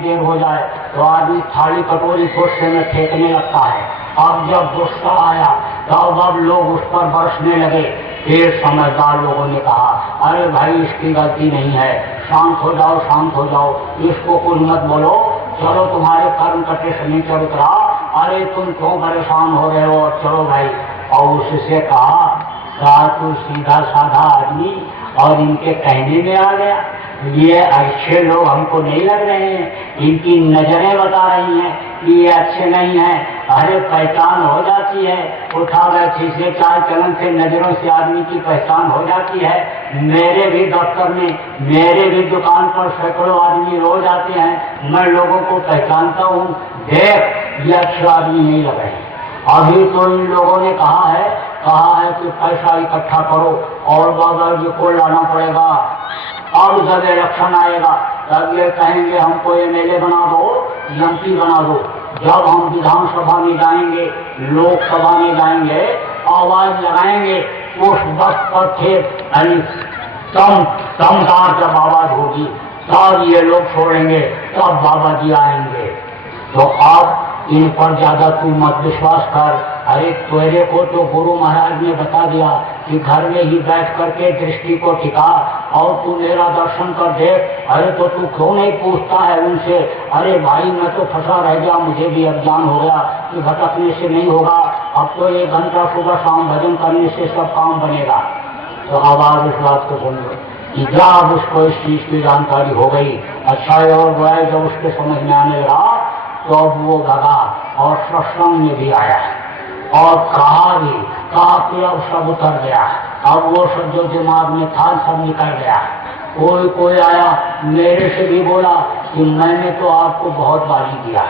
देर हो जाए तो आदमी थाली कटोरी गुस्से में फेंकने लगता है। अब जब गुस्सा आया तब अब लोग उस पर बरसने लगे। फिर समझदार लोगों ने कहा, अरे भाई इसकी गलती नहीं है, शांत हो जाओ, शांत हो जाओ, इसको कुछ मत बोलो, चलो तुम्हारे कर्म कटे शनिचर उतरा, अरे तुम क्यों परेशान हो रहे हो, चलो भाई। और उससे कहा तू सीधा साधा आदमी और इनके कहने में आ गया, ये अच्छे लोग हमको नहीं लग रहे हैं, इनकी नजरें बता रही हैं कि ये अच्छे नहीं हैं। अरे पहचान हो जाती है, उठा बैठी से चाल चलन से नजरों से आदमी की पहचान हो जाती है। मेरे भी दफ्तर में, मेरे भी दुकान पर सैकड़ों आदमी रोज आते हैं, मैं लोगों को पहचानता हूँ, देख ये अच्छे आदमी नहीं लग रहे। अभी तो इन लोगों ने कहा है कि पैसा इकट्ठा करो और बाबा जी को लाना पड़ेगा, अब जब इलेक्शन आएगा तब ये कहेंगे हमको एमएलए बना दो, एमपी बना दो। जब हम विधानसभा में जाएंगे, लोकसभा में जाएंगे, आवाज लगाएंगे, उस वक्त पर फिर तमदार जब आवाज होगी तब ये लोग छोड़ेंगे, तब बाबा जी आएंगे। तो अब इन पर ज्यादा तू मत विश्वास कर। अरे तेरे को तो गुरु महाराज ने बता दिया कि घर में ही बैठ करके दृष्टि को टिका और तू मेरा दर्शन कर दे। अरे तो तू क्यों नहीं पूछता है उनसे, अरे भाई मैं तो फंसा रह गया, मुझे भी अज्ञान हो गया कि भटकने से नहीं होगा, अब तो 1 घंटा सुबह शाम भजन करने से सब काम बनेगा। तो आवाज इस बात को सुनो कि जब उसको इस चीज की जानकारी हो गई, अच्छा और बुरा जब उसके समझ में आने लगा, तो अब वो भगा और सत्संग में भी आया और कहा कि अब सब उतर गया, अब वो सब जो दिमाग में था सब निकल गया। कोई आया मेरे से भी बोला कि मैंने तो आपको बहुत गाली दिया,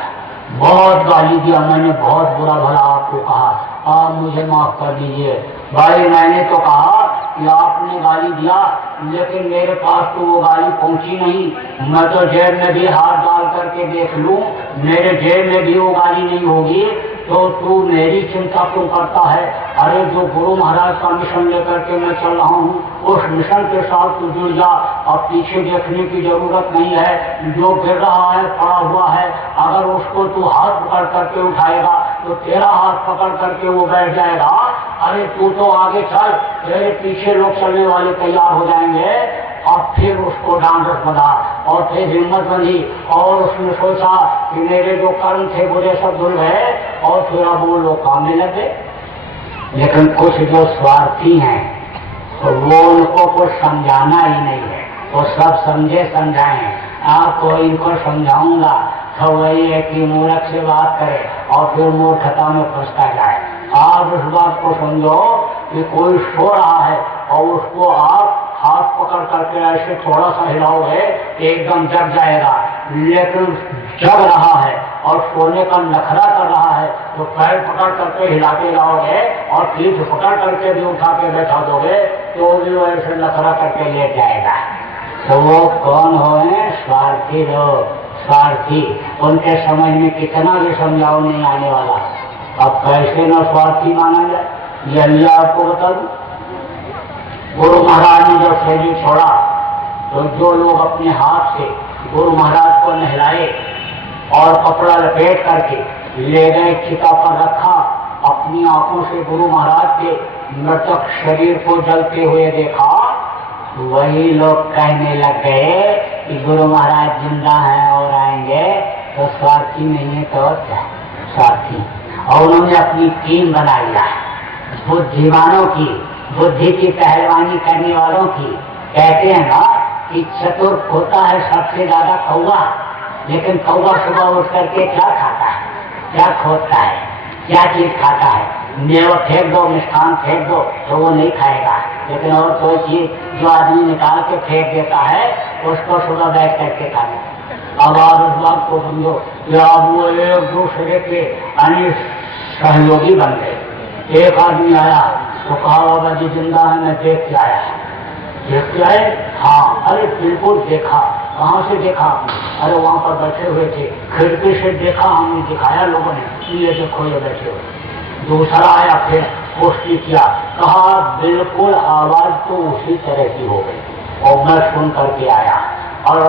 बहुत गाली दिया, मैंने बहुत बुरा भला आपको कहा, आप मुझे माफ कर दीजिए। भाई मैंने तो कहा कि आपने गाली दिया, लेकिन मेरे पास तो वो गाली पहुंची नहीं, मैं तो जेब में भी हाथ डाल करके देख लूं, मेरे जेब में भी वो गाली नहीं होगी, तो तू मेरी चिंता क्यों करता है। अरे जो गुरु महाराज का मिशन लेकर के मैं चल रहा हूँ, उस मिशन के साथ तू जुड़ जा, अब पीछे देखने की जरूरत नहीं है। जो गिर रहा है, पड़ा हुआ है, अगर उसको तू हाथ पकड़ करके उठाएगा तो तेरा हाथ पकड़ करके वो बैठ जाएगा। अरे तू तो आगे चल, तेरे पीछे लोग चलने वाले तैयार हो जाएंगे। और फिर उसको डांडस बना और फिर हिम्मत बनी और उसने सोचा कि मेरे जो कर्म थे बुरे सब धुल गए, और फिर अब वो लोग काम में लगे। लेकिन कुछ जो स्वार्थी हैं तो वो उनको कुछ समझाना ही नहीं है, वो सब समझे समझाएं। आपको इनको समझाऊंगा तो वही है कि मूर्ख से बात करे और फिर मूर्खता में फंसता जाए। आप उस बात को समझो कि कोई सो रहा है और उसको आप हाथ पकड़ करके ऐसे थोड़ा सा हिलाओगे एकदम जग जाएगा, लेकिन जग रहा है और सोने का नखरा कर रहा है तो पैर पकड़ करके हिलाते रहोगे और पीठ पकड़ करके भी उठा के बैठा दोगे तो भी वो ऐसे नखरा करके लेट जाएगा। तो वो कौन हो? स्वार्थी लोग, स्वार्थी। उनके समझ में कितना भी समझाओ नहीं आने वाला। अब कैसे न स्वार्थी माना जाए, यही आपको बता दूं। गुरु महाराज ने जब शरीर छोड़ा तो जो लोग अपने हाथ से गुरु महाराज को नहलाए और कपड़ा लपेट करके ले गए, चिता पर रखा, अपनी आंखों से गुरु महाराज के मृतक शरीर को जलते हुए देखा, वही लोग कहने लग गए कि गुरु महाराज जिंदा हैं और आएंगे। तो स्वार्थी नहीं है तो क्या स्वार्थी। और उन्होंने अपनी टीम बना लिया बुद्धिमानों की, बुद्धि की पहलवानी करने वालों की। कहते हैं ना कि चतुर होता है सबसे ज्यादा कौवा, लेकिन कौवा सुबह उठ करके क्या खाता है, क्या खोदता है, क्या चीज खाता है? मेवा फेंक दो, मिष्ठान फेंक दो तो वो नहीं खाएगा, लेकिन और कोई चीज जो आदमी निकाल के फेंक देता है उसको सुबह बैठ करके खाता है। अब आप उस बात को समझो कि अब वो एक दूसरे के अन्य सहयोगी बन गए। एक आदमी आया तो कहा बाबा जी जिंदा है, मैं देख के आया। देख के आए? हाँ। अरे बिल्कुल देखा। कहाँ से देखा? अरे वहाँ पर बैठे हुए थे, खिड़की से देखा, हमने दिखाया लोगों ने, ये देखो ये बैठे हुए। दूसरा आया, फिर पुष्टि किया, कहा बिल्कुल आवाज तो उसी तरह की हो गई और मैं सुन करके आया। और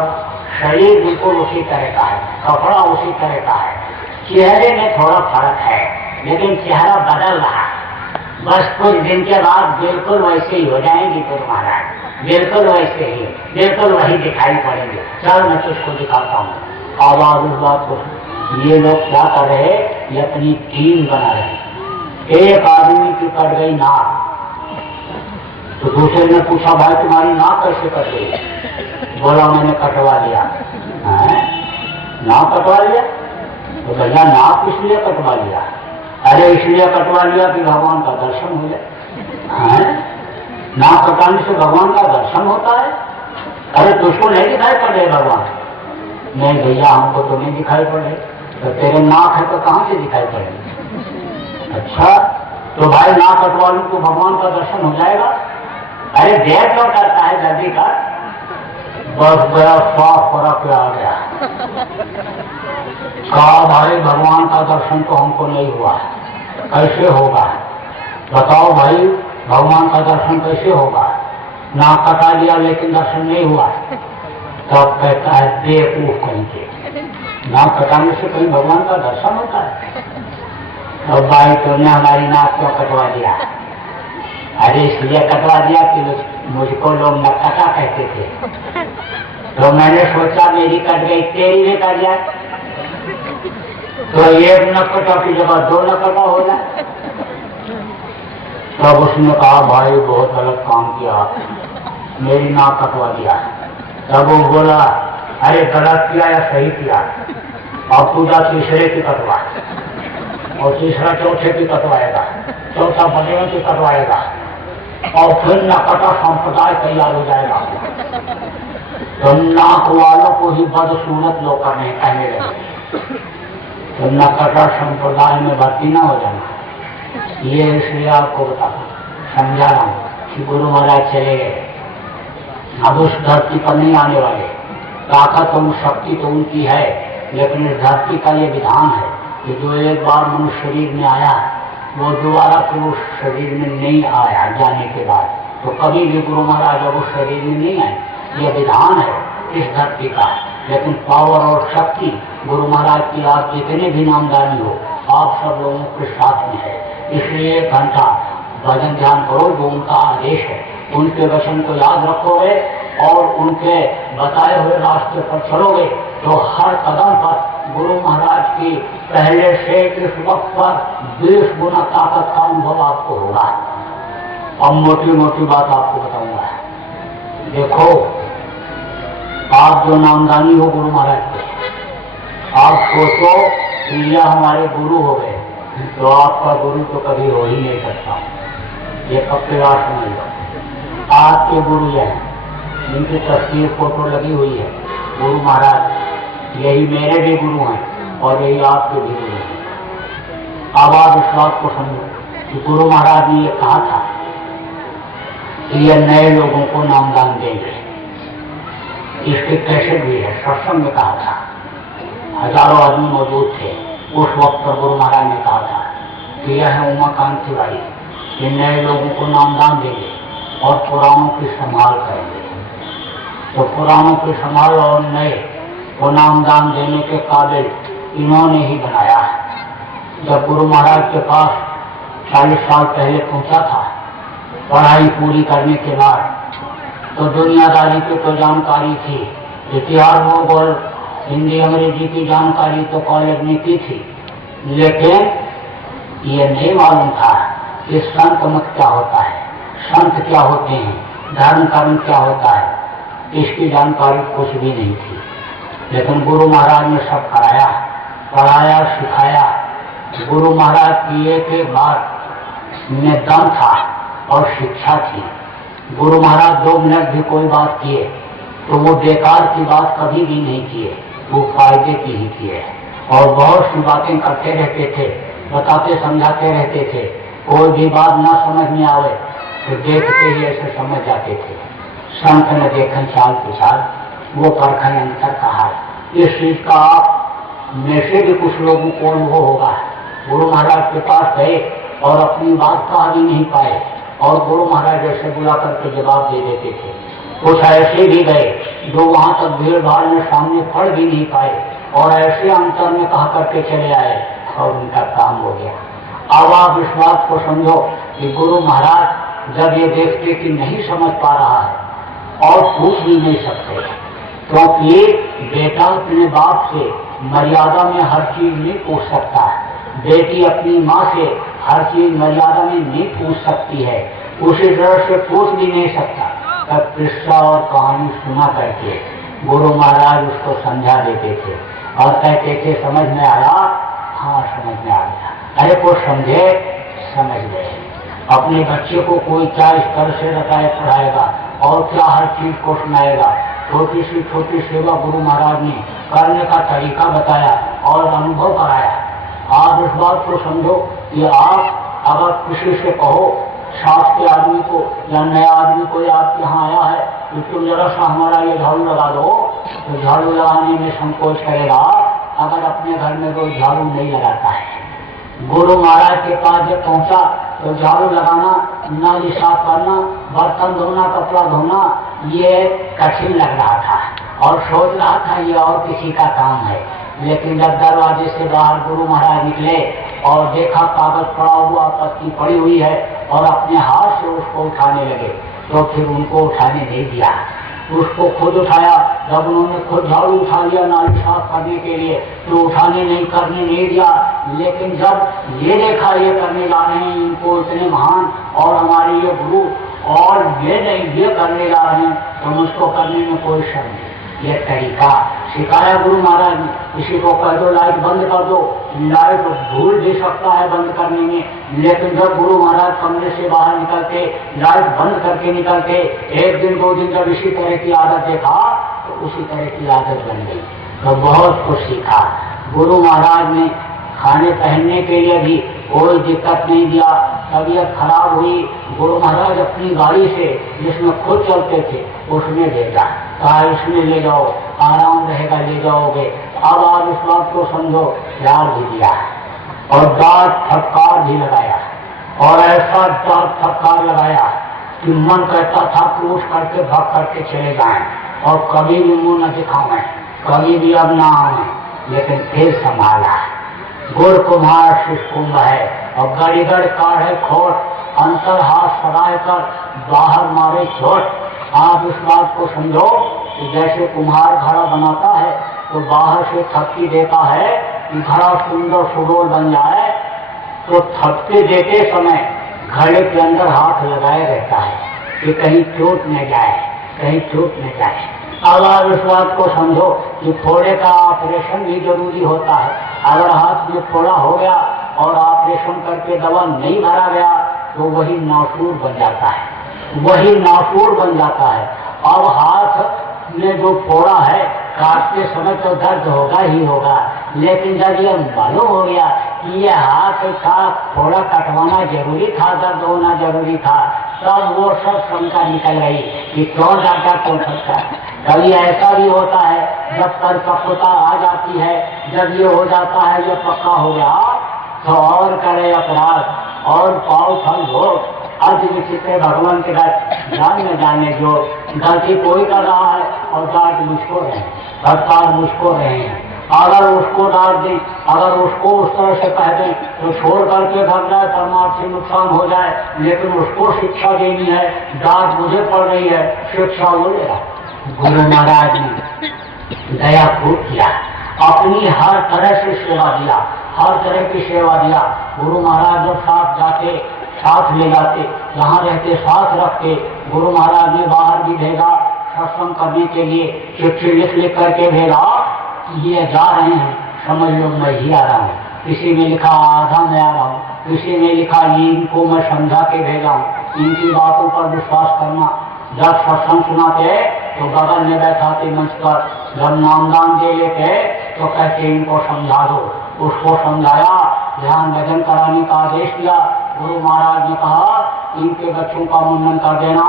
शरीर बिल्कुल उसी तरह का है, कपड़ा उसी तरह का है, चेहरे में थोड़ा फर्क है, लेकिन चेहरा बदल रहा है। बस कुछ दिन के बाद बिल्कुल वैसे ही हो जाएंगे गुरु महाराज, बिल्कुल वैसे ही, बिल्कुल वही दिखाई पड़ेंगे। चल मैं तुझको दिखाता हूँ। आवाज उस बात को, ये लोग क्या कर रहे, ये अपनी टीम बना रहे। एक आदमी की कट गई नाक, तो दूसरे ने पूछा भाई तुम्हारी नाक कैसे कट गई? बोला मैंने कटवा लिया। नाक कटवा लिया? तो भैया नाक इसलिए कटवा लिया? अरे इसलिए कटवा लिया कि भगवान का दर्शन हो जाए। नाक कटाने से भगवान का दर्शन होता है? अरे तुझको नहीं दिखाई पड़ रहे भगवान? नहीं भैया हमको तो नहीं दिखाई पड़ रहे। तो तेरे नाक है तो कहाँ से दिखाई पड़ेगी? अच्छा तो भाई नाक कटवा लूं तो भगवान का दर्शन हो जाएगा? अरे देर क्यों करता है, जल्दी कर। बस बड़ा साफ फर्क आ गया। कहा भाई भगवान का दर्शन तो हमको नहीं हुआ, कैसे होगा? बताओ भाई भगवान का दर्शन कैसे होगा? नाक कटा लिया लेकिन दर्शन नहीं हुआ। तब कहता है बेवकूफ कहीं के, नाक कटाने से कहीं भगवान का दर्शन होता है? तो भाई तुमने हमारी नाक क्यों कटवा दिया? अरे इसलिए कटवा दिया कि मुझको लोग नक्काटा कहते थे, तो मैंने सोचा मेरी कट गई तेरी भी कट जाए, तो एक नक्काटा की जगह दो नक्काटा हो जाए। तब उसने कहा भाई बहुत गलत काम किया, मेरी नाक कटवा दिया। तब वो बोला अरे गलत किया या सही किया, अब तू जा तीसरे की कटवा, और तीसरा चौथे की कटवाएगा, चौथा पंद्रह की कटवाएगा, और फिर नक्काटा संप्रदाय तैयार हो जाएगा। तो नाक वालों को ही बदसूरत लोग कहने लगे, तो नक्काटा संप्रदाय में भर्ती ना हो जाना। ये इसलिए आपको समझा रहा हूँ कि गुरु महाराज चले गए, अब उस धरती पर नहीं आने वाले। ताकत और शक्ति तो उनकी है, लेकिन इस धरती का ये विधान है कि जो एक बार मनुष्य शरीर में आया वो दोबारा फिर उस शरीर में नहीं आया जाने के बाद, तो कभी भी गुरु महाराज अब उस शरीर में नहीं आए। ये विधान है इस धरती का। लेकिन पावर और शक्ति गुरु महाराज की आप जितने भी नामदानी हो, आप सब लोगों के साथ में है। इसलिए एक घंटा भजन ध्यान करो, जो उनका आदेश है, उनके वचन को याद रखोगे और उनके बताए हुए रास्ते पर चलोगे, तो हर कदम पर गुरु महाराज की पहले से इस वक्त पर 20 गुना ताकत का अनुभव आपको होगा। अब मोटी मोटी बात आपको बताऊंगा। देखो आप जो नामदानी हो गुरु महाराज के, आप सोचो कि यह हमारे गुरु हो गए, तो आपका गुरु तो कभी हो ही नहीं सकता। ये पक्की बात समझ लो। आपके गुरु हैं, इनकी तस्वीर फोटो लगी हुई है, गुरु महाराज। यही मेरे भी गुरु हैं और यही आपके भी गुरु हैं। अब आप इस बात को समझो कि गुरु महाराज ने ये कहा था कि ये नए लोगों को नामदान देंगे। इसके कैसेट भी है, सत्संग में कहा था, हजारों आदमी मौजूद थे उस वक्त पर। गुरु महाराज ने कहा था कि यह है उमाकांत तिवारी, ये नए लोगों को नामदान देंगे और पुरानों की संभाल करेंगे। तो पुरानों की संभाल और नए को नामदान देने के काबिल इन्होंने ही बनाया है। जब गुरु महाराज के पास 40 साल पहले पहुंचा था, पढ़ाई पूरी करने के बाद, तो दुनियादारी की तो जानकारी थी, इतिहास भूगोल हिंदी अंग्रेजी की जानकारी तो कॉलेज में की थी, लेकिन ये नहीं मालूम था कि संत मत क्या होता है, संत क्या होते हैं, धर्म कर्म क्या होता है, इसकी जानकारी कुछ भी नहीं थी। लेकिन गुरु महाराज ने सब कराया, पढ़ाया, सिखाया। गुरु महाराज की एक एक बात में दम था और शिक्षा थी। गुरु महाराज 2 मिनट भी कोई बात किए तो वो बेकार की बात कभी भी नहीं किए, वो फायदे की ही किए। और बहुत सी बातें करते रहते थे, बताते समझाते रहते थे। कोई भी बात ना समझ में आवे तो देखते ही ऐसे समझ जाते थे। संत ने देखन चाल प्रसाद, वो परखन अंतर कहा। इस चीज का आप में से भी कुछ लोगों को अनुभव होगा। गुरु महाराज के पास गए और अपनी बात कहा भी नहीं पाए, और गुरु महाराज ऐसे बुला करके जवाब दे देते थे। कुछ ऐसे भी गए जो वहां तक भीड़ भाड़ में सामने पढ़ भी नहीं पाए और ऐसे अंतर में कहा करके चले आए और उनका काम हो गया। अब आप इस बात को समझो कि गुरु महाराज जब ये देखते कि नहीं समझ पा रहा है और पूछ भी नहीं सकते, क्योंकि बेटा अपने बाप से मर्यादा में हर चीज नहीं पूछ सकता है, बेटी अपनी माँ से हर चीज मर्यादा में नहीं पूछ सकती है, उसी तरह से पूछ भी नहीं सकता। तब किस्सा और कहानी सुना करके गुरु महाराज उसको समझा देते थे और कहते थे समझ में आया? हाँ समझ में आ गया। अरे को समझे? समझ गए। अपने बच्चे को कोई क्या इस तरह से रटाए पढ़ाएगा और क्या हर चीज को सुनाएगा। छोटी सी सेवा गुरु महाराज ने करने का तरीका बताया और अनुभव कराया। आप इस बात को समझो कि आप अगर किसी से कहो, साथ के आदमी को या नया आदमी को आपके यहाँ आया है तो तुम जरा सा हमारा ये झाड़ू लगा दो, तो झाड़ू लगाने में संकोच करेगा अगर अपने घर में कोई झाड़ू नहीं लगाता है। गुरु महाराज के पास जब पहुंचा तो झाड़ू लगाना, नाली साफ करना, बर्तन धोना, कपड़ा धोना ये कठिन लग रहा था और सोच रहा था ये और किसी का काम है। लेकिन जब दरवाजे से बाहर गुरु महाराज निकले और देखा कागज पड़ा हुआ, पत्ती पड़ी हुई है और अपने हाथ से उसको उठाने लगे तो फिर उनको उठाने नहीं दिया, उसको खुद उठाया। जब उन्होंने खुद झाड़ू उठा लिया नाली साफ करने के लिए तो उठाने नहीं करने नहीं दिया। लेकिन जब ये देखा ये करने जा रहे हैं, इनको इतने महान और हमारे ये गुरु और ये नहीं ये करने जा रहे हैं तो मुझको करने में कोई शर्म नहीं। ये तरीका सिखाया गुरु महाराज ने। किसी को कह दो लाइट बंद कर दो, लाइट भूल भी सकता है बंद करने में, लेकिन जब गुरु महाराज कमरे से बाहर निकलते लाइट बंद करके निकलते, एक दिन दो दिन जब इसी तरह की आदत देखा तो उसी तरह की आदत बन गई तो बहुत कुछ सीखा। गुरु महाराज ने खाने पहनने के लिए भी कोई दिक्कत नहीं दिया। तबीयत खराब हुई, गुरु महाराज अपनी गाड़ी से जिसमें खुद चलते थे उसमें भेजा, कहा इसमें ले जाओ, आराम रहेगा, ले जाओगे। अब आप इस बात को समझो, प्यार भी दिया और डांट फटकार भी लगाया और ऐसा डांट फटकार लगाया कि मन कहता था कि उठ करके भाग करके चले जाएं और कभी भी मुंह न दिखावें, कभी भी अब ना आवे। लेकिन फिर संभाला। गुर कुम्हार शिष कुंभ है और गड़ीगढ़ काढ़े खोट, अंतर हाथ सराय कर बाहर मारे चोट। आप इस बात को समझो कि जैसे कुम्हार घड़ा बनाता है तो बाहर से थपकी देता है कि घड़ा सुंदर सुडोल बन जाए, तो थपकी देते समय घड़े के अंदर हाथ लगाए रहता है कि कहीं चोट न जाए, कहीं चोट न जाए। अब आप इस बात को समझो कि फोड़े का ऑपरेशन भी जरूरी होता है। अगर हाथ में फोड़ा हो गया और ऑपरेशन करके दवा नहीं भरा गया तो वही नासूर बन जाता है, वही नासूर बन जाता है। अब हाथ में जो फोड़ा है काटते समय तो दर्द होगा ही होगा, लेकिन जब ये मालूम हो गया कि ये हाथ का फोड़ा कटवाना जरूरी था, दर्द होना जरूरी था, तब वो सब शंका निकल गई कि क्यों डॉक्टर क्यों सकता। कभी ऐसा भी होता है जब परिपक्वता आ जाती है, जब ये हो जाता है ये पक्का हो गया तो और करे अपराध और पाव फल भोग। आज विचित्र भगवान के जान में जाने जो गलती कोई कर रहा है और डांट मुझको रहे, सरकार मुझको रहे हैं। अगर उसको डांट दें, अगर उसको उस तरह से कह दें तो छोड़ करके भाग जाए, परमार्थ से नुकसान हो जाए, लेकिन उसको शिक्षा देनी है, डांट मुझे पड़ रही है, शिक्षा वो लेगा। गुरु महाराज ने दया खूब किया, अपनी हर तरह से सेवा दिया, हर तरह की सेवा दिया। गुरु महाराज जब साथ जाते साथ ले जाते, जहाँ रहते साथ रखते। गुरु महाराज ने बाहर भी भेजा सत्संग करने के लिए, चिट्ठी लिख करके भेजा ये जा रहे हैं, समझ लो मैं ही आ रहा हूँ। किसी ने लिखा आधा मैं आ रहा हूँ, किसी ने लिखा इनको मैं समझा के भेजा हूँ, इनकी बातों पर विश्वास करना। जब सत्संग सुनाते तो बगल में बैठाते मंच पर, जब नामदान दे लेते तो कहते इनको समझा दो। उसको समझाया, ध्यान भजन कराने का आदेश दिया। गुरु महाराज ने कहा इनके बच्चों का मुंडन कर देना,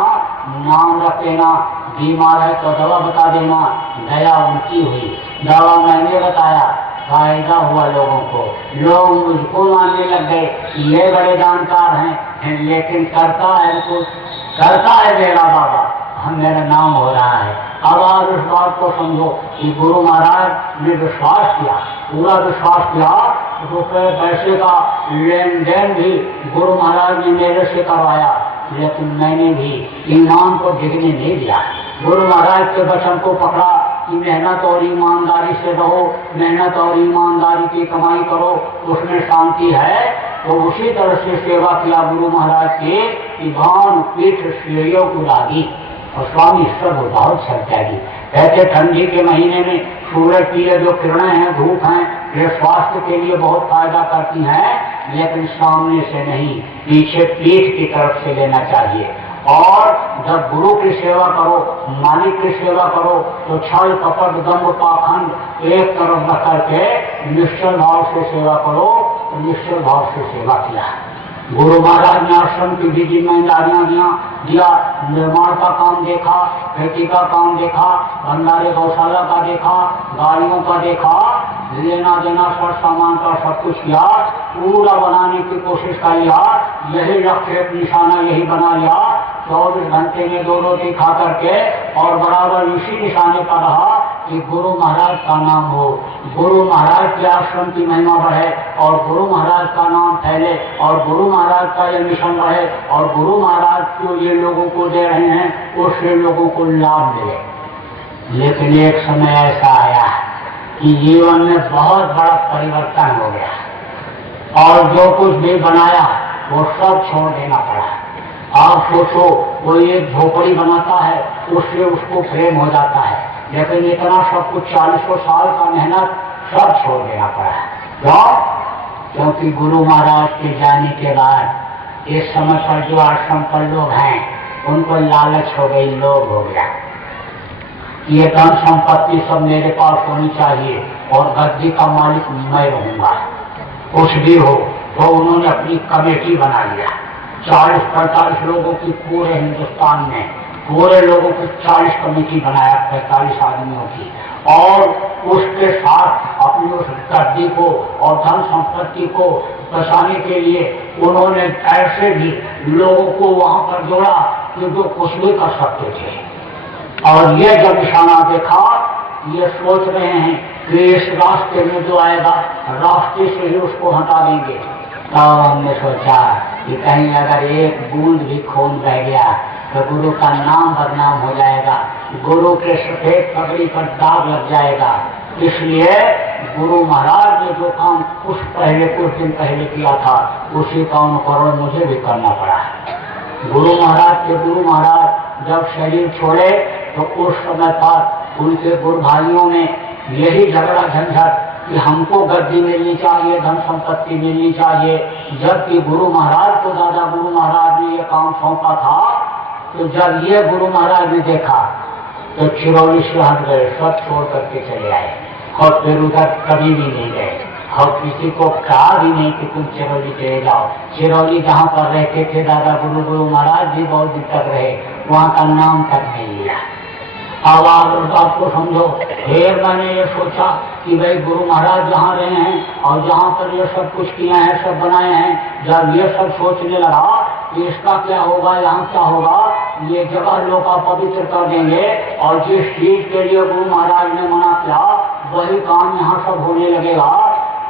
नाम रख देना, बीमार है तो दवा बता देना। दया उनकी हुई, दवा मैंने बताया, फायदा हुआ लोगों को, लोग मुझको मानने लग गए ये बड़े जानकार हैं, लेकिन करता है कुछ, करता है मेरा बाबा, मेरा नाम हो रहा है। अब आप इस बात को समझो कि गुरु महाराज ने विश्वास किया, पूरा विश्वास किया। रुपये पैसे का लेन देन भी गुरु महाराज ने मेरे से करवाया, लेकिन मैंने भी ईमान को डिगने नहीं दिया। गुरु महाराज के वचन को पकड़ा कि मेहनत और ईमानदारी से रहो, मेहनत और ईमानदारी की कमाई करो, उसमें शांति है। तो उसी तरह से सेवा किया गुरु महाराज की कि भान पीठ श्रेयों को लागी और स्वामी सब बहुत सर त्यागी। ऐसे ठंडी के महीने में सूरज की ये जो किरणें हैं, धूप हैं, ये स्वास्थ्य के लिए बहुत फायदा करती हैं, लेकिन सामने से नहीं, पीछे पीठ की तरफ से लेना चाहिए। और जब गुरु की सेवा करो, मालिक की सेवा करो, तो छल कपट दंभ पाखंड एक तरफ रख करके निश्चल भाव से सेवा करो। तो निश्चल भाव से सेवा किया। गुरु महाराज ने आश्रम की भी जिम्मेदारियां दिया, निर्माण का काम देखा, खेती का काम देखा, भंडारे गौशाला का देखा, गाड़ियों का देखा, लेना देना सब सामान का सब कुछ किया, पूरा बनाने की कोशिश कर लिया। यही लक्ष्य निशाना यही बना लिया, 24 घंटे में 2 रोटी खा करके, और बराबर इसी निशाने पर रहा कि गुरु महाराज का नाम हो, गुरु महाराज के आश्रम की महिमा बढ़े, और गुरु महाराज का नाम फैले, और गुरु महाराज का ये मिशन बढ़े, और गुरु महाराज जो ये लोगों को दे रहे हैं उससे लोगों को लाभ मिले। लेकिन एक समय ऐसा आया कि जीवन में बहुत बड़ा परिवर्तन हो गया, और जो कुछ भी बनाया वो सब छोड़ देना पड़ा। आप सोचो, कोई एक झोपड़ी बनाता है, उससे उसको प्रेम हो जाता है, लेकिन इतना सब कुछ 40 साल का मेहनत सब छोड़ देना पड़ा। क्यों? क्योंकि गुरु महाराज के जाने के बाद इस समय पर जो आश्रम पर लोग हैं, उनको लालच हो गई, लोभ हो गया। ये धन संपत्ति सब मेरे पास होनी चाहिए और गद्दी का मालिक मैं रहूंगा। कुछ भी हो, तो उन्होंने अपनी कमेटी बना लिया। 40-45 लोगों की पूरे हिंदुस्तान में, पूरे लोगों की 40 कमेटी बनाया, 45 आदमियों की, और उसके साथ अपनी उस गद्दी को और धन संपत्ति को बचाने के लिए उन्होंने ऐसे भी लोगों को वहां पर जोड़ा कि जो कुछ भी कर सकते थे। और ये जब निशाना देखा, ये सोच रहे हैं कि इस रास्ते में जो आएगा, रास्ते से ही उसको हटा देंगे। तो हमने सोचा कि कहीं अगर एक बूंद भी खून बह गया तो गुरु का नाम बदनाम हो जाएगा, गुरु के सफेद पगड़ी पर दाग लग जाएगा। इसलिए गुरु महाराज ने जो काम कुछ दिन पहले किया था, उसी का अनुकरण मुझे भी करना पड़ा। गुरु महाराज जब शरीर छोड़े तो उस समय पर उनके गुरु भाइयों ने यही झगड़ा झंझट कि हमको गद्दी मिलनी चाहिए, धन संपत्ति मिलनी चाहिए, जबकि गुरु महाराज को दादा गुरु महाराज ने ये काम सौंपा था। तो जब ये गुरु महाराज ने देखा तो चिरौली से हट गए, सब छोड़ करके चले आए, और फिर उधर कभी भी नहीं गए, और किसी को कहा भी नहीं कि तुम चिरौली चले जाओ। चिरौली जहाँ पर रहते थे दादा गुरु महाराज जी बहुत दिन तक रहे, वहाँ का नाम तक नहीं लिया। अब आप उस बात को समझो। फिर मैंने ये सोचा कि भाई गुरु महाराज जहाँ रहे हैं और जहाँ पर ये सब कुछ किया है, सब बनाए हैं, जब ये सब सोचने लगा कि इसका क्या होगा, यहाँ क्या होगा, ये जगह लोग पवित्र कर देंगे, और जिस चीज के लिए गुरु महाराज ने मना किया वही काम यहाँ सब होने लगेगा।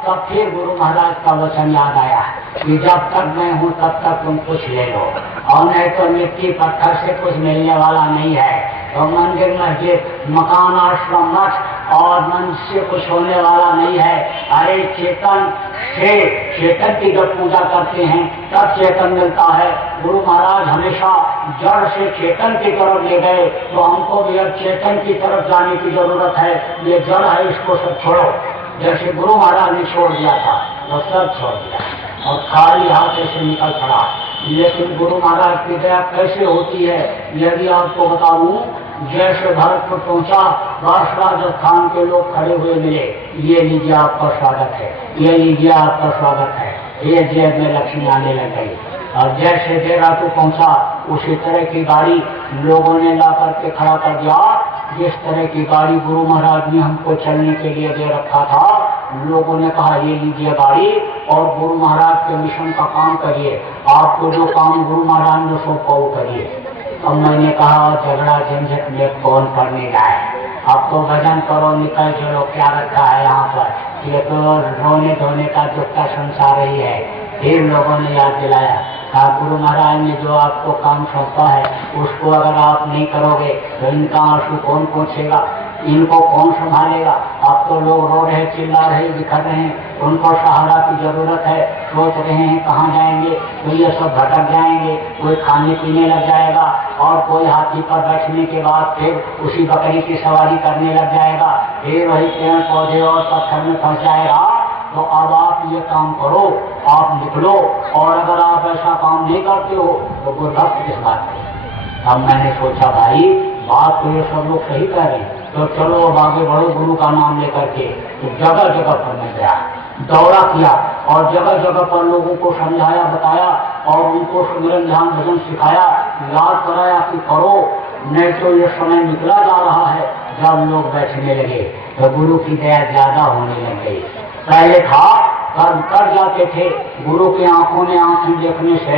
तब फिर गुरु महाराज का वचन याद आया कि जब तक मैं हूँ तब तक तुम कुछ ले लो, और नहीं तो मिट्टी पत्थर से कुछ मिलने वाला नहीं है। तो मंदिर मस्जिद मकान आश्रम मठ और मन से कुछ होने वाला नहीं है। अरे चेतन से, चेतन की जब पूजा करते हैं तब चेतन मिलता है। गुरु महाराज हमेशा जड़ से चेतन की तरफ ले गए, तो हमको भी अब चेतन की तरफ जाने की जरूरत है। ये जड़ है, इसको सब छोड़ो। जैसे गुरु महाराज ने छोड़ दिया था वो सब छोड़ दिया और खाली हाथ ऐसे निकल पड़ा। लेकिन गुरु महाराज की दया कैसे होती है यदि आपको बताऊं, जैसे भरतपुर पहुंचा, राजस्थान के लोग खड़े हुए मिले, ये लीजिए आपका स्वागत है, ये लीजिए आपका स्वागत है, ये जेब में लक्ष्मी आने लग गई। और जैसे देहरादून पहुंचा, उसी तरह की गाड़ी लोगों ने ला करके खड़ा कर दिया। जिस तरह की गाड़ी गुरु महाराज ने हमको चलने के लिए दे रखा था, लोगों ने कहा ये लीजिए गाड़ी और गुरु महाराज के मिशन का काम करिए, आपको जो काम गुरु महाराज ने सौंपा वो करिए। अब मैंने कहा झगड़ा झंझट में कौन करने जाए, अब तो भजन करो, निकल चलो, क्या रखा है यहाँ पर, ये तो रोने धोने का दुख का संसार ही है। फिर लोगों ने याद दिलाया, कहा गुरु महाराज ने जो आपको काम सौंपा है उसको अगर आप नहीं करोगे तो इनका आंसू कौन पोंछेगा, इनको कौन संभालेगा। अब तो लोग रो रहे, चिल्ला रहे, बिखर रहे हैं, उनको सहारा की जरूरत है, सोच रहे हैं कहाँ जाएंगे, तो ये सब भटक जाएंगे, कोई खाने पीने लग जाएगा और कोई हाथी पर बैठने के बाद फिर उसी बकरी की सवारी करने लग जाएगा, फिर वही पेड़ पौधे और पत्थर में फंस जाएगा। तो अब आप ये काम करो, आप निकलो, और अगर आप ऐसा काम नहीं करते हो तो गुरभक्त किस बात की। अब मैंने सोचा भाई बात तो ये सब लोग सही कह रहे हैं, तो चलो अब आगे बढ़ो गुरु का नाम लेकर के। तो जगह जगह पर मैं गया, दौरा किया और जगह जगह पर लोगों को समझाया, बताया और उनको सुमिरन ध्यान भजन सिखाया, याद कराया कि करो, नहीं तो ये समय निकला जा रहा है जब लोग बैठने लगे तो गुरु की दया ज्यादा होने लग गई। पहले था कर्म कर जाते थे, गुरु के आंखों में आंखें देखने से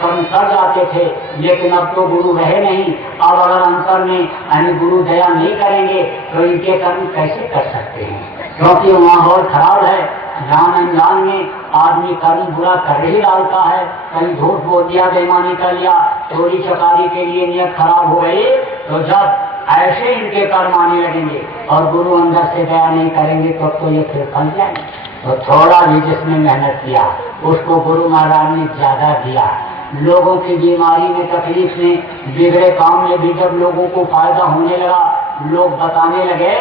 कर्म कर जाते थे, लेकिन अब तो गुरु रहे नहीं। अब अगर अंतर में गुरु दया नहीं करेंगे तो इनके कर्म कैसे कर सकते हैं, क्योंकि माहौल खराब है। जान अनजान में आदमी कर्म बुरा कर ही डालता है, कहीं झूठ बोल दिया, बेईमानी कर लिया, चोरी चकारी के लिए नियत खराब हो गई, तो जब ऐसे इनके कर्म आने लगेंगे और गुरु अंदर से दया नहीं करेंगे तो ये फिर फंस जाएंगे। तो थोड़ा भी जिसने मेहनत किया उसको गुरु महाराज ने ज्यादा दिया। लोगों की बीमारी में, तकलीफ में, बिगड़े काम में भी जब लोगों को फायदा होने लगा, लोग बताने लगे,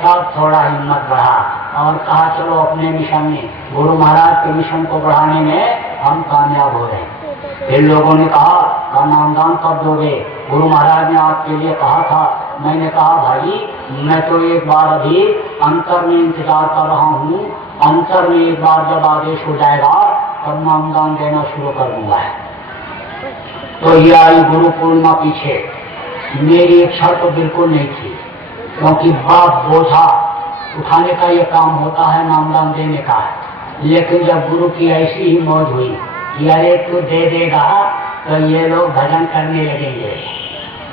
तब थोड़ा हिम्मत बढ़ा और कहा चलो अपने मिशन में, गुरु महाराज के मिशन को बढ़ाने में हम कामयाब हो रहे हैं। फिर लोगों ने कहा का नामदान कब दोगे, गुरु महाराज ने आपके लिए कहा था। मैंने कहा भाई मैं तो एक बार अभी अंतर में इंतजार कर रहा हूँ, अंतर में एक बार जब आदेश हो जाएगा तब नामदान देना शुरू कर दूंगा। तो ये आई गुरु पूर्णिमा पीछे, मेरी इच्छा तो बिल्कुल नहीं थी, क्योंकि बाप बोझा उठाने का ये काम होता है, नामदान देने का। लेकिन जब गुरु की ऐसी ही मौज हुई कि अरे तू दे देगा तो ये लोग भजन करने लगेंगे,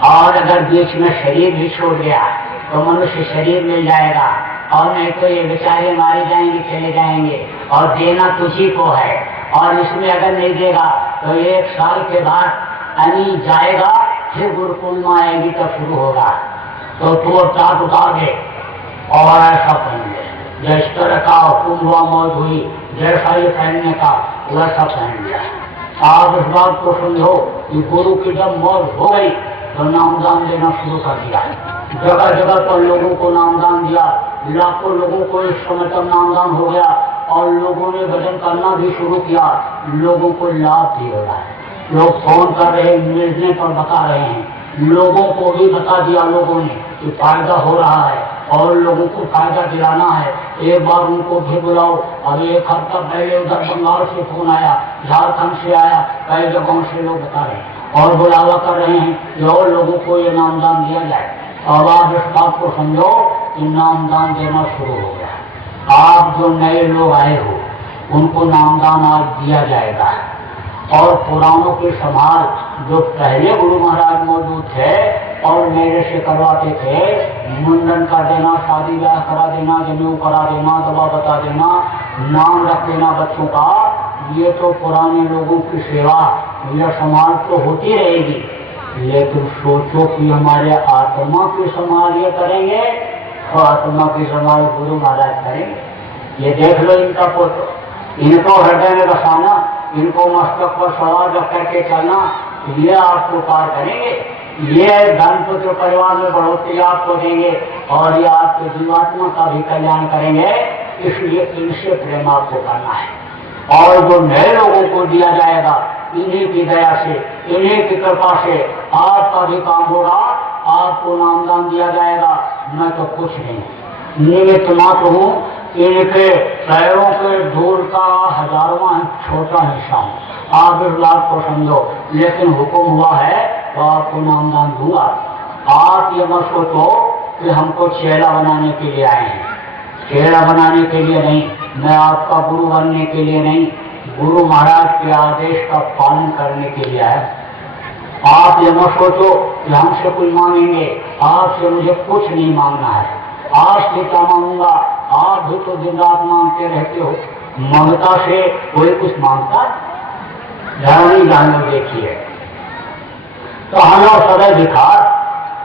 और अगर बीच में शरीर भी छोड़ गया तो मनुष्य शरीर मिल जाएगा, और नहीं तो ये बेचारे मारे जाएंगे, चले जाएंगे, और देना तुझी को है। और इसमें अगर नहीं देगा तो 1 साल के बाद जाएगा, फिर गुरु पूर्णिमा आएगी तो शुरू होगा, तो तू अब टाट उतार दे और ऐसा पहन ले। जिस तरह का हुक्म हुआ, मौज हुई, जैसा ये पहनने का वैसा पहन लिया। आप इस बात को समझो कि गुरु की जब मौज हो गई तो नामदान देना शुरू कर दिया। जगह जगह पर लोगों को नामदान दिया, लाखों लोगों को इस समय तक नामदान हो गया, और लोगों ने भजन करना भी शुरू किया। लोगों को लाभ भी हो रहा है, लोग फोन कर रहे हैं, मिलने पर बता रहे हैं, लोगों को भी बता दिया लोगों ने कि फायदा हो रहा है और लोगों को फायदा दिलाना है। एक बार उनको भी बुलाओ। अब 1 हफ्ता पहले उधर बंगाल से फोन आया, झारखंड से आया, कई जगहों से लोग बता रहे हैं और बुलावा कर रहे हैं कि और लोगों को ये नामदान दिया जाए। अब आप इस बात को समझो कि नामदान देना शुरू हो गया। आप जो नए लोग आए हो उनको नामदान आज दिया जाएगा, और पुरानों की संभाल जो पहले गुरु महाराज मौजूद थे और मेरे से करवाते थे, मुंडन कर देना, शादी ब्याह करा देना, जनेऊ करा देना, दवा बता देना, नाम रख देना बच्चों का, ये तो पुराने लोगों की सेवा, यह संभाल तो होती रहेगी। लेकिन सोचो कि हमारे आत्मा की संभाल ये करेंगे तो आत्मा की संभाल गुरु महाराज करेंगे। ये देख लो इनका फोटो, इनको हृदय में बसाना, इनको मस्तक पर सवार रख करके चलना, ये आपको पार करेंगे। ये धर्मपुत्र परिवार में बढ़ोतरी आपको देंगे और ये आपके जीवात्मा का भी कल्याण करेंगे। इसलिए इनसे प्रेम आपको करना है। और जो नए लोगों को दिया जाएगा, इन्हीं की दया से, इन्हीं की कृपा से आपका भी काम होगा, आपको नामदान दिया जाएगा। मैं तो कुछ नहीं, निमित्त मात्र हूँ, इनके पैरों के धूल का 1000वां छोटा हिस्सा हूँ। आप इस बात को समझो, लेकिन हुक्म हुआ है तो आपको नामदान दूंगा। आप ये मत सोचो कि हमको चेला बनाने के लिए आए हैं, चेला बनाने के लिए नहीं, मैं आपका गुरु बनने के लिए नहीं, गुरु महाराज के आदेश का पालन करने के लिए आया। आप ये मत सोचो कि हमसे कुछ मांगेंगे, आपसे मुझे कुछ नहीं मांगना है। आपसे क्या मांगूंगा? आप भी तो दिन रात मांगते रहते हो। ममता से कोई कुछ मांगता? जानी जानो देखिए, तो हलो सदैव भिखार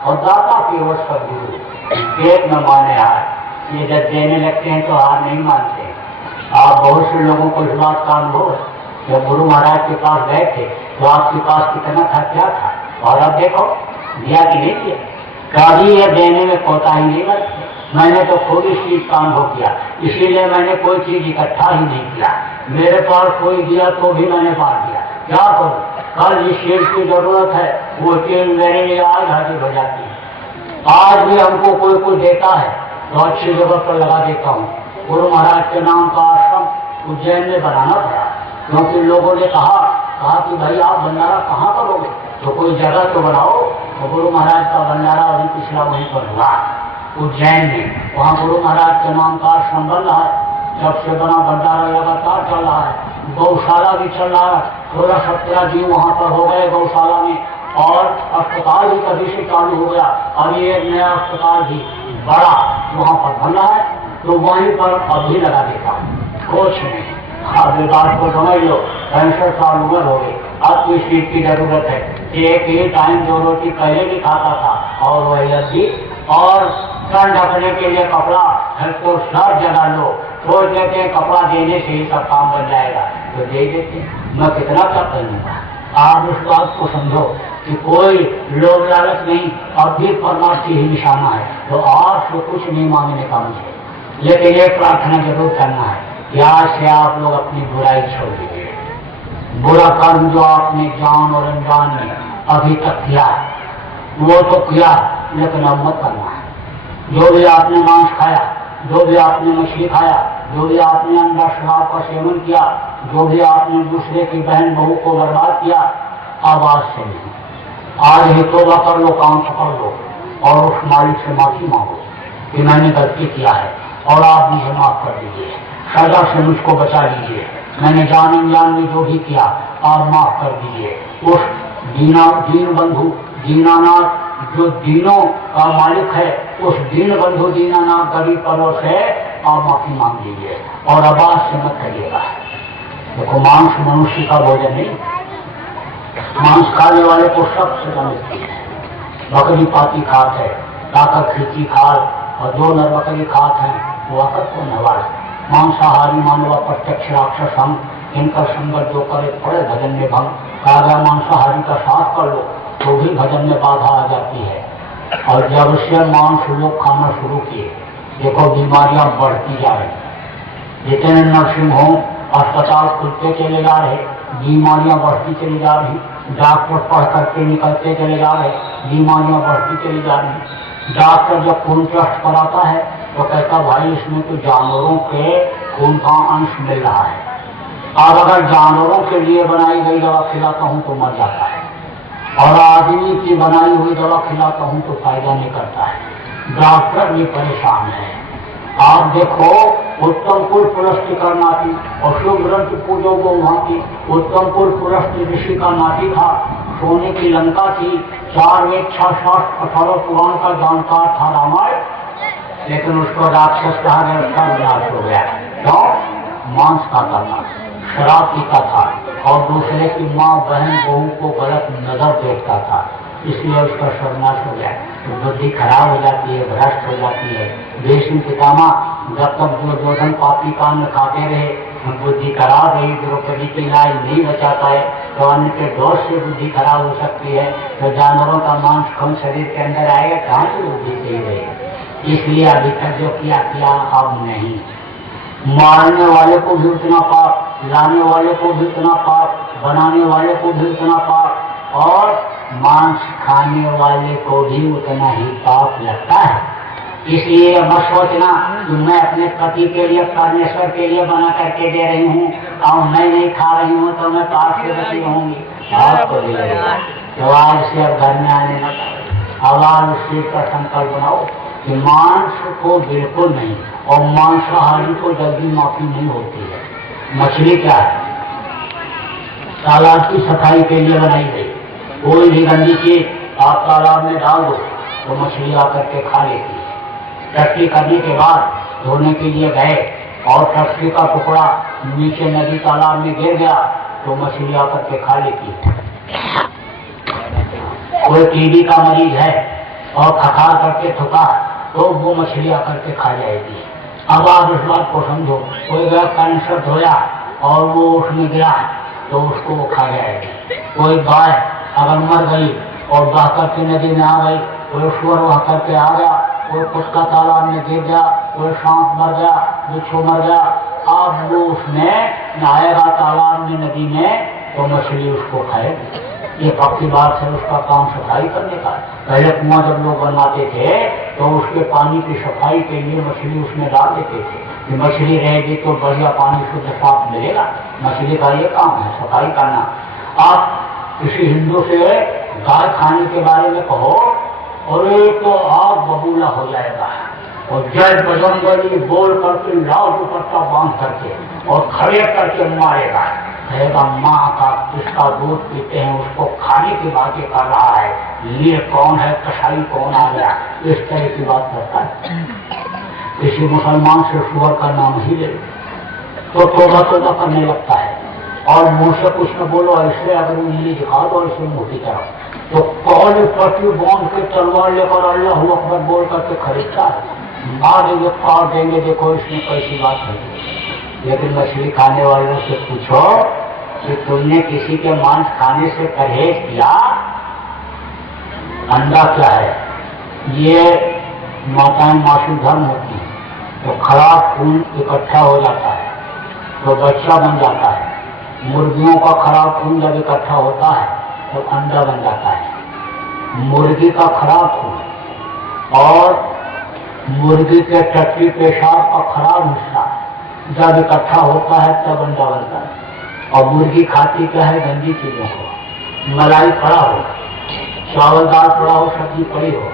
और दाता केवल सदगुरु। एक न माने हार। ये जब देने लगते हैं तो हार नहीं मानते। आप बहुत से लोगों को इस बात का अनुभव है। जब गुरु महाराज के पास गए थे तो आपके पास कितना था, क्या था, और अब देखो दिया कि नहीं दिया। कभी ये देने में कोताही नहीं बरती। मैंने तो खुद इस चीज का अनुभव किया, इसीलिए मैंने कोई चीज इकट्ठा ही नहीं किया। मेरे पास कोई दिया तो भी मैंने बांट दिया। क्या करूं? कल जिस चीज की जरूरत है वो चीज मेरे लिए आज हाजिर हो जाती है। आज भी हमको कोई कोई देता है तो अच्छी जगह पर लगा देता हूँ। गुरु महाराज के नाम का आश्रम उज्जैन में बनाना पड़ा, क्योंकि लोगों ने कहा कि भाई आप भंडारा कहाँ करोगे, तो कोई जगह तो बनाओ। तो गुरु महाराज का भंडारा वही पिछला वहीं पर हुआ उज्जैन में। वहाँ गुरु महाराज के नाम का आश्रम बन रहा है। जब से बना भंडारा लगातार चल रहा है। गौशाला भी चल रहा है। 16-17 जीव वहाँ पर हो गए गौशाला में, और अस्पताल भी कभी से चालू हो गया। और ये नया अस्पताल भी बड़ा वहाँ पर बन रहा है, तो वहीं पर अभी लगा देता हूँ। कुछ नहीं, आप बात को समझ लो। 65 साल उम्र हो गई, अब किस चीज की जरूरत है? एक ही टाइम 2 रोटी पहले भी खाता था और वही अभी, और सर ढकने के लिए कपड़ा है तो सब जगह लो। सोच लेते हैं कपड़ा देने से ही सब काम बन जाएगा, तो दे देते। मैं कितना क्या करूँगा? आप उस बात को समझो कि कोई लोभ लालच नहीं, अब भी परमार्थी ही निशाना है। तो आपसे कुछ नहीं मांगने का मुझे, लेकिन ये प्रार्थना जरूर करना है कि आज से आप लोग अपनी बुराई छोड़ दीजिए। बुरा कर्म जो आपने जान और अनजान में अभी तक किया वो तो किया, लेकिन अब मत करना है। जो भी आपने मांस खाया, जो भी आपने मछली खाया, जो भी आपने अंडा शराब का सेवन किया, जो भी आपने दूसरे की बहन बहू को बर्बाद किया, अब आज से नहीं। आज ही तौबा कर लो, काम पकड़ लो और उस मालिक से माफी मांगो कि मैंने गलती किया है और आप मुझे माफ कर दीजिए, सजा से मुझको बचा लीजिए। मैंने जान अनजान में जो भी किया आप माफ कर दीजिए। उस दीन बंधु दीनानाथ जो दीनों का मालिक है, उस दीन बंधु दीनानाथ गरीब परों से आप माफी मांग लीजिए और आवाज से मत करिएगा। देखो, मांस मनुष्य का भोजन नहीं। मांस खाने वाले को सबसे मिलती है। बकरी पाती खात है, ताकत खींची खाल, और जो नर बकरी खात है वो आकत को नवाज। मांसाहारी मानवा प्रत्यक्ष राक्षस हम, इनका संगत जो करे पड़े भजन में भंग। कहा गया मांसाहारी का साथ कर लो तो भी भजन में बाधा आ जाती है। और जब से मांस लोग खाना शुरू किए, देखो बीमारियां बढ़ती जा रही। जितने नर्सिंग होम अस्पताल खुलते चले जा रहे, बीमारियां बढ़ती चली जा रही। डॉक्टर पढ़ करके निकलते चले जा रहे, बीमारियां बढ़ती चली जा रही। डॉक्टर जब खून टेस्ट कराता है तो कहता भाई इसमें तो जानवरों के खून का अंश मिल रहा है। अब अगर जानवरों के लिए बनाई गई दवा खिलाता हूं तो मर जाता है, और आदमी की बनाई हुई दवा खिलाता हूं तो फायदा नहीं करता है। डॉक्टर भी परेशान है। आप देखो, उत्तम कुल पुरस्ति का नाती और शुभ ग्रंथ पूजो को वहां की उत्तम कुल पुरस्ति ऋषि का नाती था। सोने की लंका थी, 4 वेद 6 शास्त्र 18 पुराण का जानकार था रामायण, लेकिन उसको राक्षस कहा गया, उसका विनाश हो गया। क्यों? मांस खाता था, शराब पीता था और दूसरे की माँ बहन बहू को गलत नजर देखता था, इसलिए उसका सर्वनाश हो गया। तो बुद्धि खराब हो जाती है, भ्रष्ट हो जाती है। भीष्म पितामह जब तक दुर्योधन पापी कान खाते रहे, बुद्धि खराब रही, द्रौपदी की लाज नहीं बचा पाए, तो अन्न के दोष से बुद्धि खराब हो सकती है। तो जानवरों का मांस खून शरीर के अंदर आएगा, कहाँ से बुद्धि सही रहेगी। इसलिए अभी तक जो किया अब नहीं। मारने वाले को भी उतना पाप, लाने वाले को भी उतना पाप, बनाने वाले को भी उतना पाप, और मांस खाने वाले को भी उतना ही पाप लगता है। इसलिए मत सोचना कि मैं अपने पति के लिए, परमेश्वर के लिए बना करके दे रही हूँ और मैं नहीं खा रही हूँ तो मैं पाप से बची रहूंगी। आपको दे रहेगा तो आज से अब घर में आने मत। अब उस चीज का संकल्प बनाओ कि मांस को बिल्कुल नहीं, और मांसाहारी को जल्दी माफी नहीं होती है। मछली क्या है? तालाब की सफाई के लिए बनाई गई, कोई भी गंदी चीज आप तालाब में डाल दो तो मछली आकर के खा लेती है। टट्टी करने के बाद धोने के लिए गए और टट्टी का टुकड़ा नीचे नदी तालाब में गिर गया तो मछली आकर के खा लेती है। कोई टीबी का मरीज है और खखार करके थुका तो वो मछली आकर के खा जाएगी। अब आप इस बात को समझो, कोई गया कैंसर धोया और वो उसमें गिरा तो उसको वो खा जाएगी। कोई गाय अगर मर गई और बह करके नदी में आ गई, कोई सुअर बह करके आ गया, कोई कुत्ता तालाब में गिर गया, कोई सांप मर गया, बिच्छू मर गया, अब वो उसमें नहाएगा तालाब में नदी में तो मछली उसको खाएगी। ये पक्की बात है, उसका काम सफाई करने का। पहले कुआं जब लोग बनाते थे तो उसके पानी की सफाई के लिए मछली उसमें डाल देते थे कि मछली रहेगी तो बढ़िया पानी शुद्ध साफ मिलेगा। मछली का ये काम है सफाई करना। आप किसी हिंदू से गाय खाने के बारे में कहो और तो आप बबूला हो जाएगा और जय बजरंगबली बोल करके लाल दुपट्टा बांध करके और खड़े करके मारेगा, कहेगा माँ का किसका दूध पीते हैं उसको खाने की बातें कर रहा है, ये कौन है, कसाई कौन आ गया, इस तरह की बात करता है। किसी मुसलमान से सुअर का नाम ही ले तो तोबा करने लगता है और मुंह से कुछ न बोलो, ऐसे अगर उंगली दिखा दो ऐसे मुंह की तरफ तो कौन पट्टी बांध के तलवार लेकर अल्लाह अकबर बोल करके खरीदता है, मार देंगे काट देंगे, देखो इसमें कैसी बात है। लेकिन मछली खाने वालों से पूछो कि तुमने किसी के मांस खाने से परहेज किया? अंडा क्या है? ये माताएं मासूम धर्म होती है तो खराब खून इकट्ठा हो जाता है तो बच्चा बन जाता है। मुर्गियों का खराब खून जब इकट्ठा होता है तो अंडा बन जाता है। मुर्गी का खराब खून और मुर्गी के टट्टी पेशाब का खराब हिस्सा जब इकट्ठा होता है तब अंडा बनता है। और मुर्गी खाती क्या है? गंदी चीजों को। मलाई पड़ा हो, चावल दाल पड़ा हो, सब्जी पड़ी हो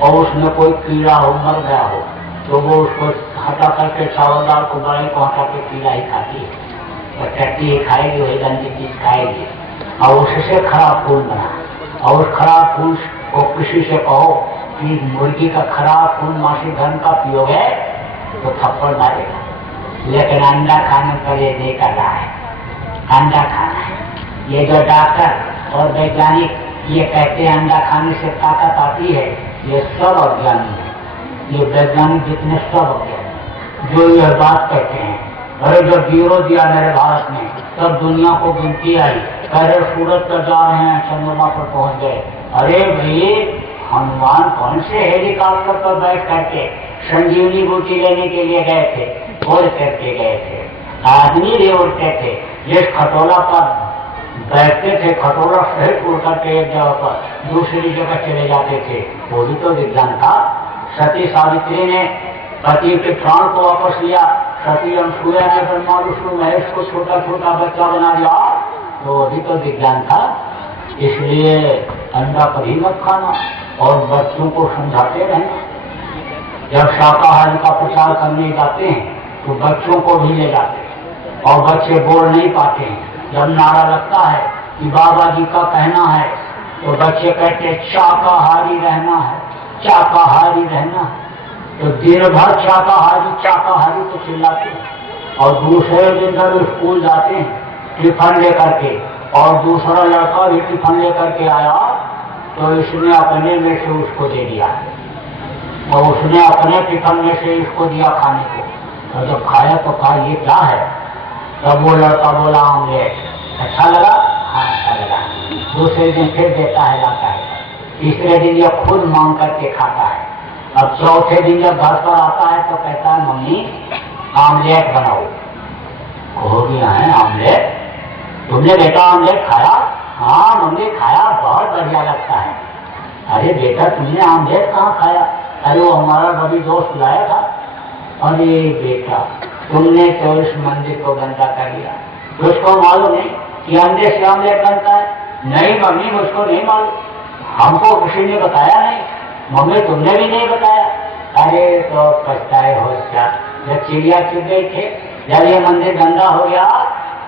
और उसमें कोई कीड़ा हो, मर गया हो तो वो उसको हटा करके चावल दाल को बड़े को हटा के कीड़ा ही खाती है और टट्टी ही खाएगी, वही गंदी चीज खाएगी और उससे खराब खून बना। और उस खराब खून को किसी से कहो कि मुर्गी का खराब खून मासी धर्म का पियोगे तो थप्पड़ मारेगा। लेकिन अंडा खाने पर ये नहीं कर रहा है, अंडा खाना है। ये जो डॉक्टर और वैज्ञानिक ये कहते हैं अंडा खाने से ताकत आती है, ये सब अज्ञानी है। ये वैज्ञानिक जितने सब अज्ञानी जो यह बात कहते हैं। अरे जब जीरो दिया मेरे भारत में तब दुनिया को गिनती आई, पहले सूरज पर जा रहे हैं, चंद्रमा पर पहुंच गए। अरे भाई हनुमान कौन से हेलीकॉप्टर पर बैठ करके संजीवनी बूटी लेने के लिए गए थे? उड़ करके गए थे। आदमी भी उड़ते थे, जिस खटोला पर बैठते थे खटोला सहित उड़ करके एक जगह पर दूसरी जगह चले जाते थे। वो भी तो विज्ञान था। सती सावित्री ने पति के प्राण को वापस लिया, सती अनसुईया ने ब्रह्मा विष्णु महेश को छोटा छोटा बच्चा बना दिया, तो वो भी तो विज्ञान था। इसलिए अंडा कभी मत खाना और बच्चों को समझाते रहना। जब शाकाहारी का प्रचार करने जाते हैं तो बच्चों को भी ले जाते हैं और बच्चे बोल नहीं पाते हैं। जब नारा लगता है कि बाबा जी का कहना है तो बच्चे कहते हैं शाकाहारी रहना है, शाकाहारी रहना है। तो दिन भर शाकाहारी तो चिल्लाते हैं और दूसरे दिन जब स्कूल जाते हैं टिफिन लेकर के और दूसरा लड़का भी टिफिन लेकर के आया तो इसने अपने में से उसको दे दिया और उसने अपने टिफिन में से इसको दिया खाने को। और जब खाया तो कहा ये क्या है? तब वो लड़का बोला आमलेट। अच्छा लगा? हाँ अच्छा लगा। दूसरे दिन फिर देता है, लाता है। तीसरे दिन यह खुद मांग करके खाता है। अब चौथे दिन जब घर पर आता है तो कहता है मम्मी आमलेट बनाओ। हो गया है आमलेट? तुमने बेटा आमलेट खाया? हाँ मम्मी खाया, बहुत बढ़िया लगता है। अरे बेटा तुमने आमलेट कहाँ खाया? अरे वो हमारा बड़ी दोस्त लाया था। अरे बेटा तुमने तो इस मंदिर को गंदा कर दिया, तुझको मालूम नहीं कि अंडे से आमलेट बनता है? नहीं मम्मी मुझको नहीं मालूम, हमको किसी ने बताया नहीं। मम्मी तुमने भी नहीं बताया? अरे तो पछताए हो क्या, जब चिड़िया चुग गई थे, जब ये मंदिर गंदा हो गया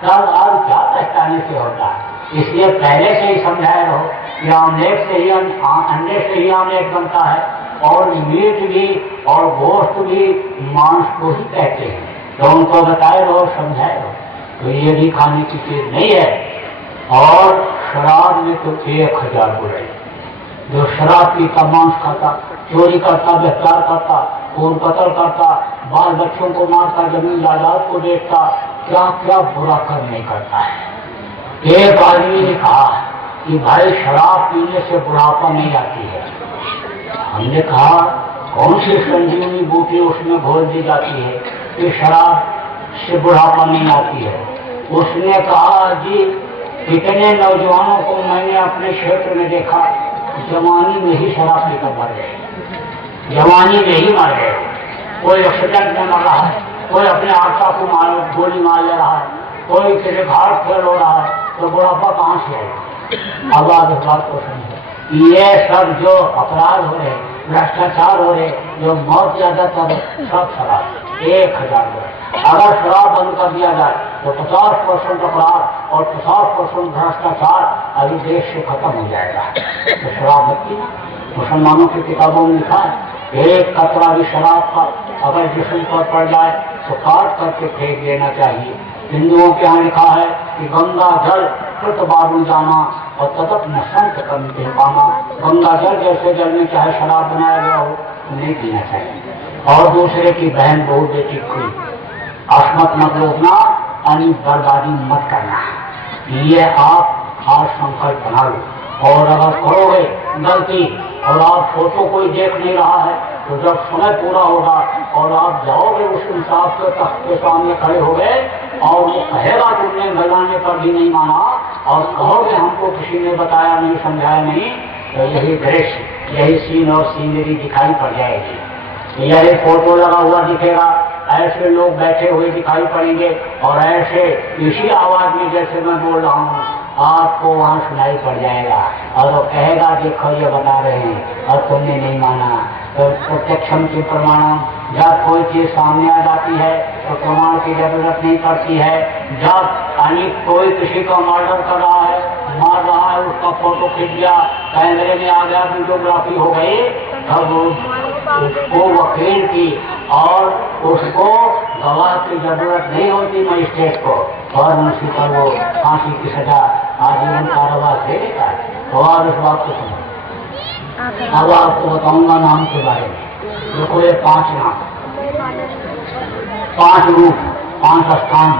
तब अब क्या पहचाने से होता है। इसलिए पहले से ही समझाए रहो कि आमलेट से ही अंडे से ही आमलेट बनता है, और मीट भी और गोश्त भी मांस को ही कहते हैं। तो उनको बताए रहो, समझाए रहो। तो ये भी खाने की चीज नहीं है। और शराब में तो 1000 बुराई। जो शराब पीता, मांस खाता, चोरी करता, बलात्कार करता, खून कत्ल करता, बाल बच्चों को मारता, जमीन जायदाद को बेचता, क्या क्या बुरा कर्म नहीं करता है। एक आदमी ने कहा कि भाई शराब पीने से बुढ़ापा नहीं आती है। हमने कहा कौन सी संजीवनी बूटी उसमें घोल दी जाती है कि शराब से बुढ़ापा नहीं आती है। उसने कहा जी कितने नौजवानों को मैंने अपने क्षेत्र में देखा, जवानी में ही शराब पीकर मर गए, जवानी में ही मर गए। कोई एक्सीडेंट में मर रहा है, कोई अपने आत्मा को गोली मार ले रहा है, कोई किसी घाट फेल हो रहा है, तो बुढ़ापा कहाँ से आएगा। अब आप इस बात को समझे, ये सब जो अपराध हो रहे, भ्रष्टाचार हो रहे, जो मौत ज्यादातर सब शराब। 1000 अगर शराब बंद कर दिया जाए तो 50% अपराध और 50% भ्रष्टाचार अभी देश से खत्म हो जाएगा। तो शराब बत्ती मुसलमानों की किताबों में लिखा है, एक कतरा भी शराब का अगर जिस्म पर पड़ जाए तो काट करके फेंक देना चाहिए। हिंदुओं के यहाँ लिखा है कि गंगा जल कृत बाबू जाना और तदप न संत करते पाना। गंगा जल जैसे जल में चाहे शराब बनाया गया हो, नहीं पीना चाहिए। और दूसरे की बहन बहू बेटी कोई असमत मत रोकना, यानी बर्बादी मत करना। ये आप आज संकल्प बना लो। और अगर करोगे गलती और आप फोटो कोई देख नहीं रहा है, तो जब समय पूरा होगा और आप जाओगे उस इंसाफ के तख्त के सामने खड़े हो गए और वो कहेगा तुमने गलाने पर भी नहीं माना, और कहोगे हमको किसी ने बताया नहीं, समझाया नहीं, तो यही दृश्य, यही सीन और सीनरी दिखाई पड़ जाएगी। यही फोटो लगा हुआ दिखेगा, ऐसे लोग बैठे हुए दिखाई पड़ेंगे, और ऐसे इसी आवाज में जैसे मैं बोल रहा हूँ आपको वहाँ सुनाई पड़ जाएगा। और वो कहेगा देखो ये बता रहे हैं और तुमने नहीं माना। तो प्रत्यक्षम के प्रमाणम, जब कोई चीज सामने आ जाती है तो प्रमाण की जरूरत नहीं पड़ती है। जब कोई किसी का मर्डर कर रहा है, मार रहा है, उसका फोटो खींच गया, कैमरे में आ गया, वीडियोग्राफी हो गई, तब उसको वकील की और उसको गवाह की जरूरत नहीं होती मजिस्ट्रेट को, और उसी पर वो फांसी की सजा आजीवन कारावास दे देता है। तो और इस बात को सुनो। अब आपको बताऊंगा नाम के बारे में। देखो ये 5 नाम, 5 रूप, 5 स्थान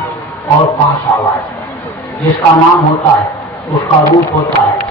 और 5 आवाज। जिसका नाम होता है उसका रूप होता है,